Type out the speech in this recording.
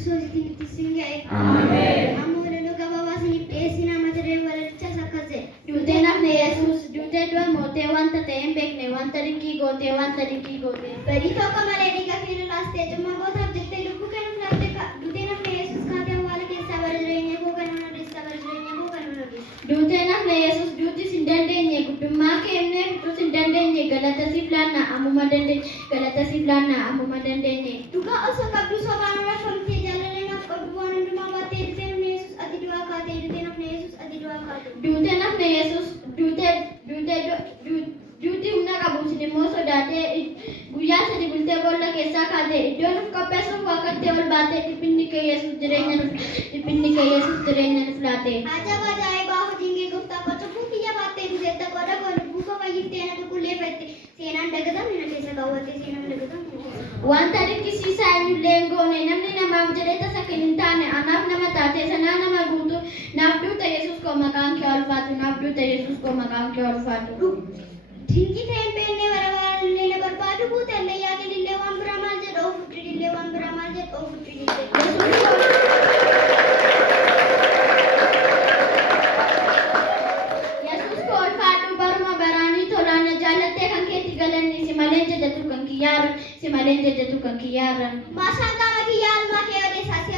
Kiristoos itti isin ga'e. Ameen. Ammoo walaloo gabaabaa isiniif dhiyeessinaa mata dureen walalichaas akkas jedhe. Duutee nafne Yesuus, duutee du'a mootee wanta ta'e hin beekne, wanta dinqii gootee, wanta dinqii gootee. Badii tokko malee dhiiga kee lolaastee cimma gootaaf jettee lubbuu kee nuuf laattee duutee nafne Yesuus kaatee awwaala keessaa bara jireenya koo kan nu odeessa bara jireenya koo kan nu odeessa. Duutee nafne Yesuus, duutis hin dandeenye, guddummaa kee himnee fixuus hin dandeenye, galata siif laannaa ammuma dandeenye, galata siif laannaa ammuma dandeenye. Dhugaa osoo qabduu sobaan rafamtee jaalala naaf qabdu waan hundumaa baattee duutee nafne Yesuus ati du'aa kaatee duutee nafne Yesuus ati du'aa kaatee. Duutee nafne Yesuus, duutii humna qabu isin immoo sodaatee guyyaa sadi bultee boolla keessaa kaatee iddoo nuuf qopheessuuf waaqattee ol baatee dhiphinni kee Yesuus jireenya nuuf laate. Ajaba ajaa'ibaa hojiin kee gooftaa koo cubbuu kiyya baattee duuteetta qooda koo lubbuu koo fayyiftee na qulqulleeffette seenaan dagatamne na keessa kaawwatte seenaan dagatamne na keessa. Wanta dinqisiisaa eenyullee hin goone namni namaaf jedhee tasa kan hin taane anaaf nama taate sanaa nama guutu naaf duuta Yesuus koo maqaan kee ulfaatu naaf duuta Yesuus koo maqaan kee ulfaatu. Dinqii ta'e hin beekne barbaadullee na barbaadu buutellee yaadillee waan biraa maal jedhu ofuudhillee waan biraa maal jedhu ofuudhillee. Yesuus koo ulfaadhu baruma baraanii tolaan na jaallattee kan keetti galanni si maleen jajatu kan kiyyaarra si maleen jajatu kan kiyyaarra. Maashaan qaama kiyyaa almaa kee odeessaa si